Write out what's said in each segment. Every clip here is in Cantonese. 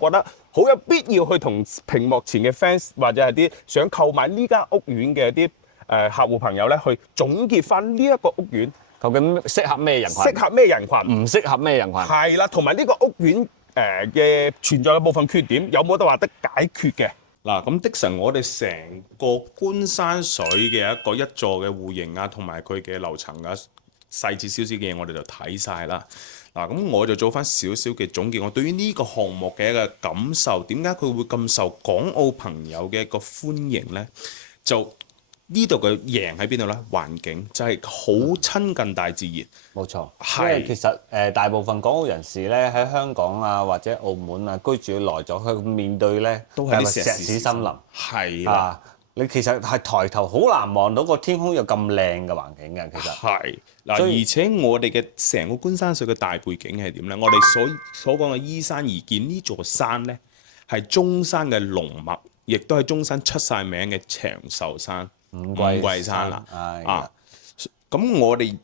我覺得好有必要去同屏幕前嘅 fans 或者係啲想購買呢間屋苑嘅啲客戶朋友咧，去總結翻呢一個屋苑究竟適合咩人群？適合咩人群，唔適合咩人群？係啦，同埋呢個屋苑嘅存在嘅部分缺點，有冇得話得解決嘅？嗱，咁的神，我哋成個觀山水嘅一個一座嘅戶型啊，同埋佢嘅樓層啊，細節少少嘅嘢，我哋就睇晒啦。嗱，咁我就做翻少少嘅總結，我對於呢個項目嘅一個感受，點解佢會咁受港澳朋友嘅一個歡迎呢？就呢度嘅贏喺邊度呢？環境就係好親近大自然。冇錯，係因為其實大部分港澳人士咧喺香港啊或者澳門啊居住耐咗，佢面對咧都係啲石屎森林。係啦。啊！你其實係抬頭好難望到個天空有咁靚嘅環境嘅，其實係嗱，所以而且我哋嘅成個觀山水嘅大背景係點呢？我哋所講嘅依山而建呢座山呢，係中山嘅龍脈，亦都係中山出晒名嘅長壽山、五貴山啦。啊，咁我哋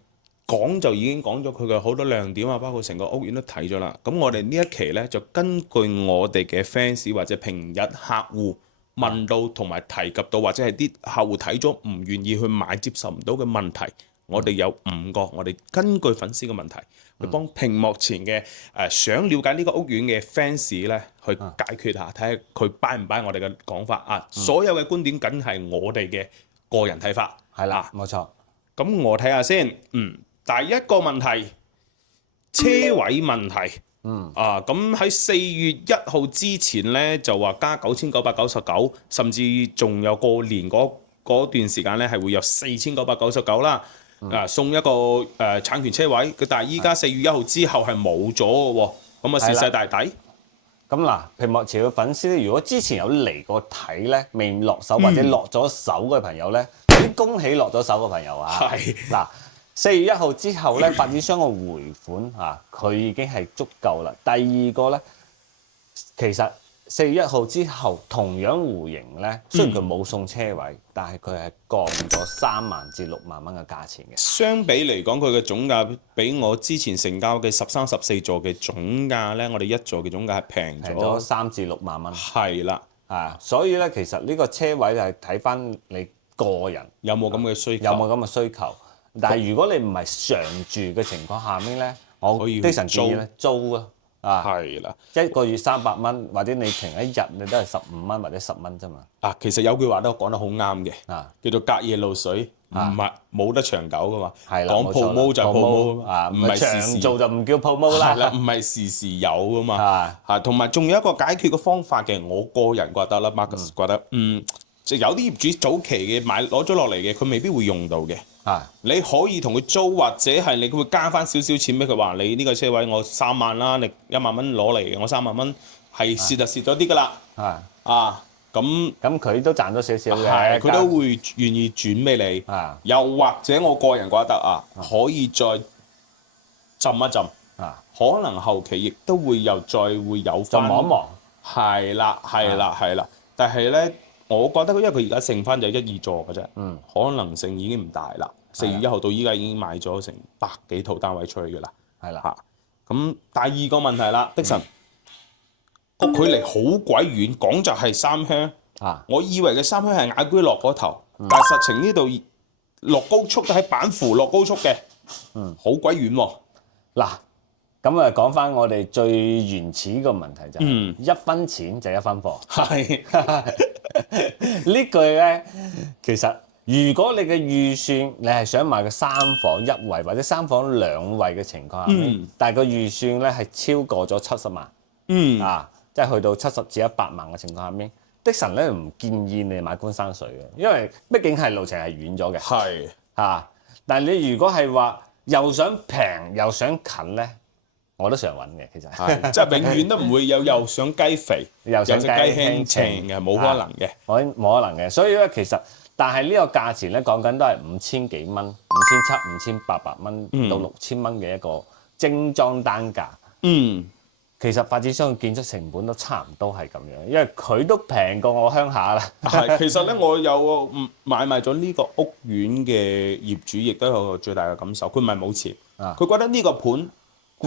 講就已經講咗佢嘅好多亮點啊，包括成個屋苑都睇咗啦。咁我哋呢一期呢，就根據我哋嘅 fans 或者平日客戶問到同埋提及到，或者係啲客戶睇咗唔願意去買、接受唔到嘅問題，我哋有5個，我哋根據粉絲嘅問題，去幫屏幕前嘅想了解呢個屋苑嘅 fans 咧，去解決下，睇下佢 buy 唔 buy 我哋嘅講法啊！所有嘅觀點梗係我哋嘅個人睇法，係啦，冇錯。咁我睇下先，第一個問題，車位問題。咁喺4月1號之前咧，就話加9999，甚至仲有過年嗰段時間咧，係會有4999啦。送一個產權車位，但係依家4月1號之後係冇咗嘅喎，咁啊蝕晒大底。咁嗱，屏幕前嘅粉絲咧，如果之前有嚟過睇咧，未落手或者落咗手嘅朋友咧，先恭喜落咗手嘅朋友啊！係嗱。4月1號之後咧，發展商嘅回款佢已經係足夠啦。第二個咧，其實4月1號之後同樣戶型咧，雖然佢冇送車位，但係佢係降咗3萬至6萬蚊嘅價錢嘅。相比嚟講，佢嘅總價比我之前成交嘅13、14座嘅總價咧，我哋一座嘅總價係平咗3至6萬蚊。係啦，所以咧，其實呢個車位就係睇翻你個人有冇咁嘅需求，有冇咁嘅需求。但係如果你唔係常住嘅情況下面咧，我非常建議咧租係啦，一個月300蚊，或者你停一日你都係15蚊或者10蚊啫嘛。其實有句話都講得好啱嘅，叫做隔夜露水，唔係冇得長久噶嘛。講 promo 就 promo，唔係長做就唔叫 promo 啦。係啦，唔係時時有噶嘛。同埋仲有一個解決嘅方法嘅，我個人覺得啦，Marcus 覺得，就有啲業主早期嘅買攞咗落嚟嘅，佢未必會用到嘅。你可以同佢租，或者係你會加翻少少錢俾佢，話你呢個車位我3萬啦，你1萬蚊攞嚟嘅，我3萬蚊係蝕就蝕咗啲噶啦。咁佢都賺咗少少嘅，佢都會願意轉俾你。又或者我個人覺得可以再浸一浸。可能後期亦都會再會有翻。就望一望。係啦。但係咧，我覺得因為佢而家剩翻就1、2座嘅啫，可能性已經唔大啦。4月1號到依家已經賣咗成100幾套單位出去㗎啦。係啦。咁第二個問題啦，的神個距離好鬼遠，講就係三鄉。我以為嘅三鄉係雅居樂嗰頭，但係實情呢度落高速都喺板湖落高速嘅，好鬼遠喎。嗱。咁啊，講翻我哋最原始個問題就係1分錢就1分貨。呢句咧，其實如果你嘅預算你係想買個3房1衛或者3房2衛嘅情況下，但係個預算咧係超過咗70萬，即係去到70至100萬嘅情況下面，的神咧唔建議你買觀山水嘅，因為畢竟係路程係遠咗嘅。但係你如果係話又想平又想近咧，我都常揾嘅，其實即係永遠都唔會有又想雞肥又想雞輕情嘅，冇可能嘅，冇可能嘅。所以咧，其實但係呢個價錢咧講緊都係5000幾蚊、5700、5800蚊到6000蚊嘅一個精裝單價。其實發展商嘅建築成本都差唔多係咁樣，因為佢都平過我鄉下啦。其實咧，我有買賣咗呢個屋苑嘅業主，亦都有個最大嘅感受，佢唔係冇錢，佢覺得呢個盤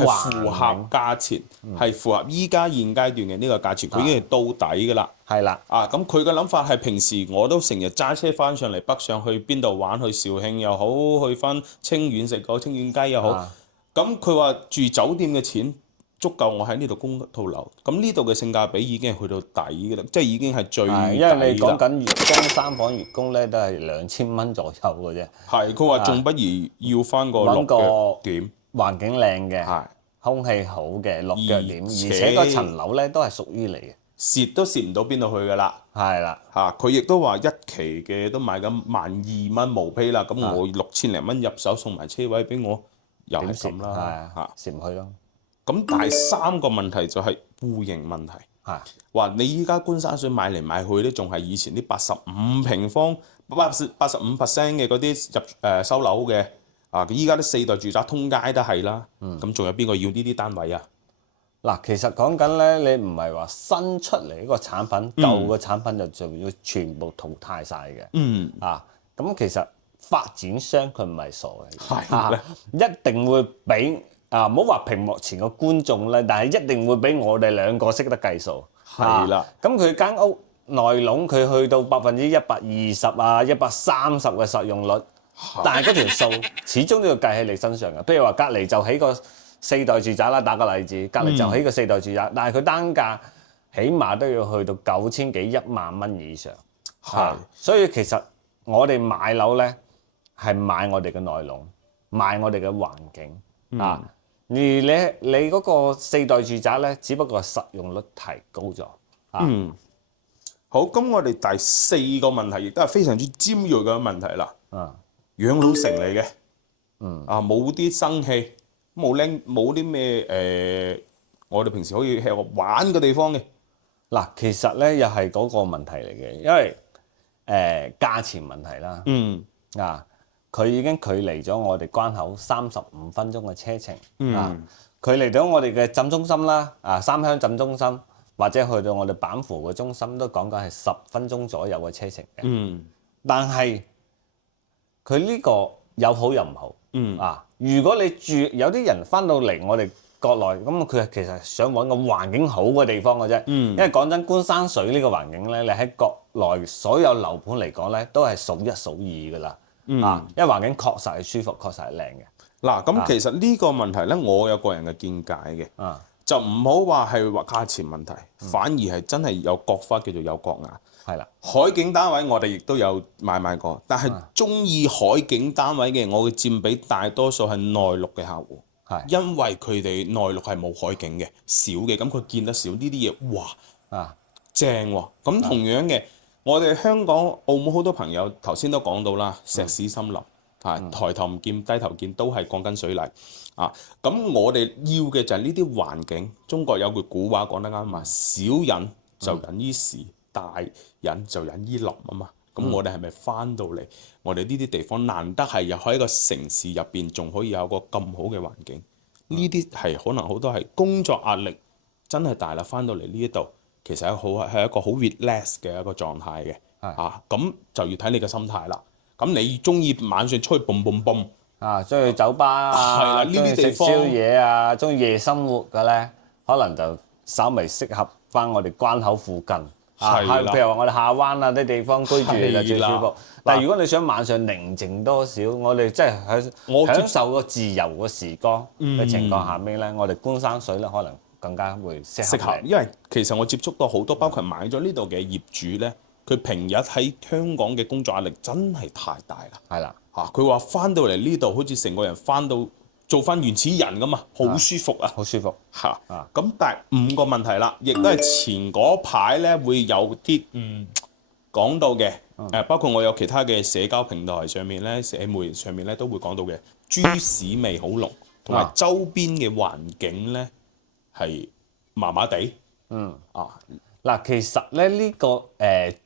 係符合價錢，係符合依家現階段嘅呢個價錢，佢已經係到底㗎啦。係啦，咁佢嘅諗法係平時我都成日揸車翻上嚟北上去邊度玩，去肇慶又好，去翻清遠食個清遠雞又好。咁佢話住酒店嘅錢足夠我喺呢度供套樓，咁呢度嘅性價比已經係去到底㗎啦，即係已經係最底啦。因為你講緊月供3房月供咧，都係2000蚊左右嘅啫。係，佢話仲不如要翻個落腳點，環境靚嘅，係空氣好嘅落腳點，而且嗰層樓咧都係屬於你嘅，蝕都蝕唔到邊度去㗎啦。係啦，佢亦都話一期嘅都賣緊12,000毛坯啦，咁我6000零蚊入手送埋車位俾我，又係咁啦，蝕唔去咯。咁第三個問題就係戶型問題，話你依家官山水買嚟買去咧，仲係以前啲85平方85% 嘅嗰啲收樓嘅，依家啲4代住宅通街都係啦，咁仲有邊個要呢啲單位啊？嗱，其實講緊咧，你唔係話新出嚟一個產品，舊嘅產品就要全部淘汰晒嘅。咁其實發展商佢唔係傻嘅，一定會俾唔好話屏幕前嘅觀眾咧，但係一定會俾我哋兩個識得計數。係啦，咁佢間屋內籠佢去到120%、130嘅實用率，但係嗰條數始終都要計喺你身上嘅。譬如話隔離就起個4代住宅啦，打個例子，隔離就起個4代住宅，但係佢單價起碼都要去到9000幾1萬蚊以上。所以其實我哋買樓咧係買我哋嘅內籠，買我哋嘅環境而你嗰個4代住宅咧，只不過實用率提高咗。好，咁我哋第4個問題亦都係非常之尖鋭嘅問題啦。養老城嚟嘅，冇啲生氣，冇啲咩我哋平時可以吃喝玩嘅地方嘅。嗱，其實咧又係嗰個問題嚟嘅，因為價錢問題啦。佢已經距離咗我哋關口35分鐘嘅車程，距離到我哋嘅浸中心啦，三鄉浸中心或者去到我哋板湖嘅中心都講緊係10分鐘左右嘅車程嘅。但係佢呢個有好有唔好。如果你有啲人翻到嚟我哋國內，咁佢其實想揾個環境好嘅地方嘅啫。因為講真，官山水呢個環境咧，你喺國內所有樓盤嚟講咧，都係數1數2㗎啦。因為環境確實係舒服，確實係靚嘅。嗱，咁其實呢個問題咧，我有個人嘅見解嘅，就唔好話係話價錢問題，反而係真係有各花叫做有各眼。係啦，海景單位我哋亦都有買過，但係中意海景單位嘅，我嘅佔比大多數係內陸嘅客戶，因為佢哋內陸係冇海景嘅，少嘅，咁佢見得少呢啲嘢，哇，正喎！咁同樣嘅，我哋香港、澳門好多朋友頭先都講到啦，石屎森林，抬頭唔見低頭見，都係鋼筋水泥。咁我哋要嘅就係呢啲環境。中國有句古話講得啱嘛，小忍就忍於時，大忍就忍於林啊嘛。咁我哋係咪翻到嚟，我哋呢啲地方難得係又喺一個城市入邊，仲可以有個咁好嘅環境？呢啲係可能好多係工作壓力真係大啦，翻到嚟呢一度其實係一個好 relax 嘅一個狀態嘅。咁就要睇你嘅心態啦。咁你中意晚上出去蹦蹦蹦中意去酒吧呢啲地方食宵夜中意夜生活嘅咧，可能就稍微適合翻我哋關口附近。譬如話我哋下灣啲地方居住就最舒服。但係如果你想晚上寧靜多少，我哋真係享受個自由嘅時光嘅情況下面咧，我哋官山水咧可能更加會適合。因為其實我接觸到好多，包括買咗呢度嘅業主咧，佢平日喺香港嘅工作壓力真係太大啦。係啦，佢話翻到嚟呢度好似成個人翻到做翻原始人咁啊，好舒服啊，好舒服咁但係5個問題啦，亦都係前嗰排咧會有啲講到嘅，包括我有其他嘅社交平台上面咧、社媒上面咧都會講到嘅，豬屎味好濃，同埋周邊嘅環境咧係麻麻地。嗱，其實咧呢個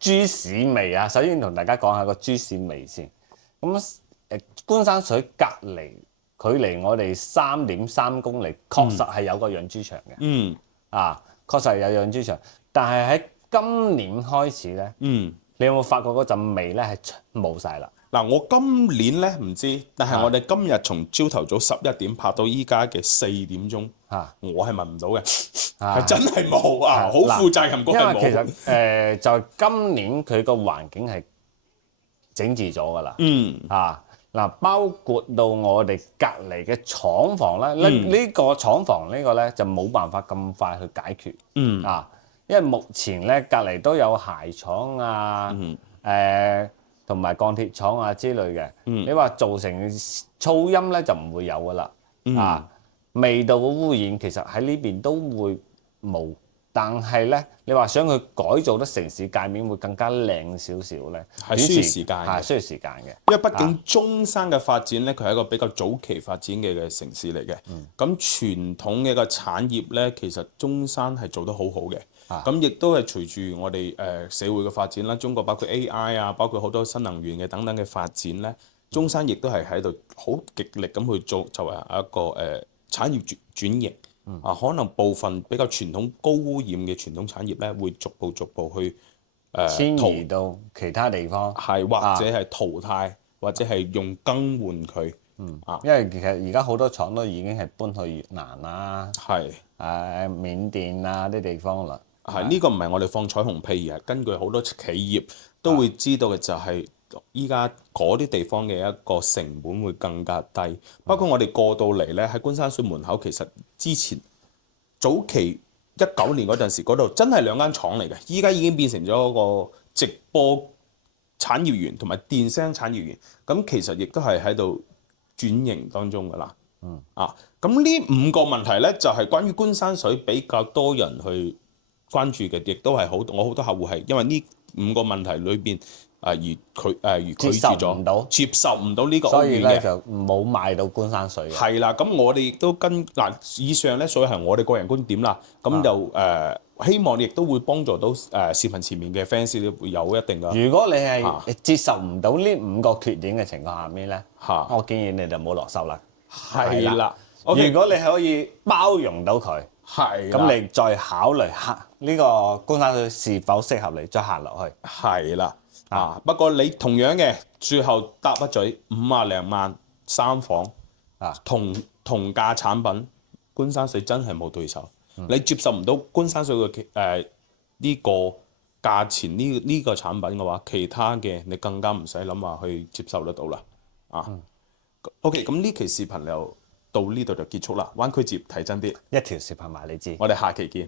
豬屎味首先同大家講下個豬屎味先。咁官山水隔離，距離我哋3.3公里，確實係有個養豬場嘅。確實係有養豬場，但係喺今年開始咧，你有冇發覺嗰陣味咧係冇晒啦？嗱，我今年咧唔知，但係我哋今日從朝頭早11點拍到依家嘅4點鐘，我係問唔到嘅，係真係冇啊，好負責任講係冇。因為其實就今年佢個環境係整治咗㗎啦。嗱，包括到我哋隔離嘅廠房咧，呢個廠房呢個咧就冇辦法咁快去解決。因為目前咧隔離都有鞋廠啊，同埋鋼鐵廠啊之類嘅。你話造成噪音咧就唔會有㗎啦。味道嘅污染其實喺呢邊都會冇。但係咧，你話想佢改造得城市界面會更加靚少少咧，係需要時間嘅，係需要時間嘅。因為畢竟中山嘅發展咧，佢係一個比較早期發展嘅城市嚟嘅。咁傳統嘅一個產業咧，其實中山係做得好好嘅。咁亦都係隨住我哋社會嘅發展啦，中國包括 AI 啊，包括好多新能源嘅等等嘅發展咧，中山亦都係喺度好極力咁去做作為一個產業轉型。可能部分比較傳統高污染嘅傳統產業咧，會逐步去遷移到其他地方，係或者係淘汰，或者係用更換佢。因為其實而家好多廠都已經係搬去越南啦，係緬甸啊啲地方啦。呢個唔係我哋放彩虹屁，而係根據好多企業都會知道嘅就係依家嗰啲地方嘅一個成本會更加低。包括我哋過到嚟咧，喺觀山水門口，其實之前早期19年嗰陣時，嗰度真係2間廠嚟嘅，依家已經變成咗嗰個直播產業園同埋電聲產業園。咁其實亦都係喺度轉型當中㗎啦。咁呢5個問題咧，就係關於觀山水比較多人去關注嘅，亦都係我好多客戶係因為呢5個問題裏邊而拒絕咗，接受唔到呢個屋苑嘅，所以咧就冇賣到觀山水嘅。係啦，咁我哋亦都以上咧，所以係我哋個人觀點啦。咁就希望亦都會幫助到視頻前面嘅 fans 咧，會有一定嘅。如果你係接受唔到呢5個缺點嘅情況下面咧，我建議你就唔好落手啦。係啦，如果你可以包容到佢，咁你再考慮下呢個觀山水是否適合你，再行落去。係啦，不過你同樣嘅最後答一嘴50零萬3房同價產品，觀山水真係冇對手。你接受唔到觀山水嘅呢個價錢呢個產品嘅話，其他嘅你更加唔使諗話去接受得到啦。OK， 咁呢期視頻就到呢度就結束啦。灣區接睇真啲，一條視頻話你知。我哋下期見。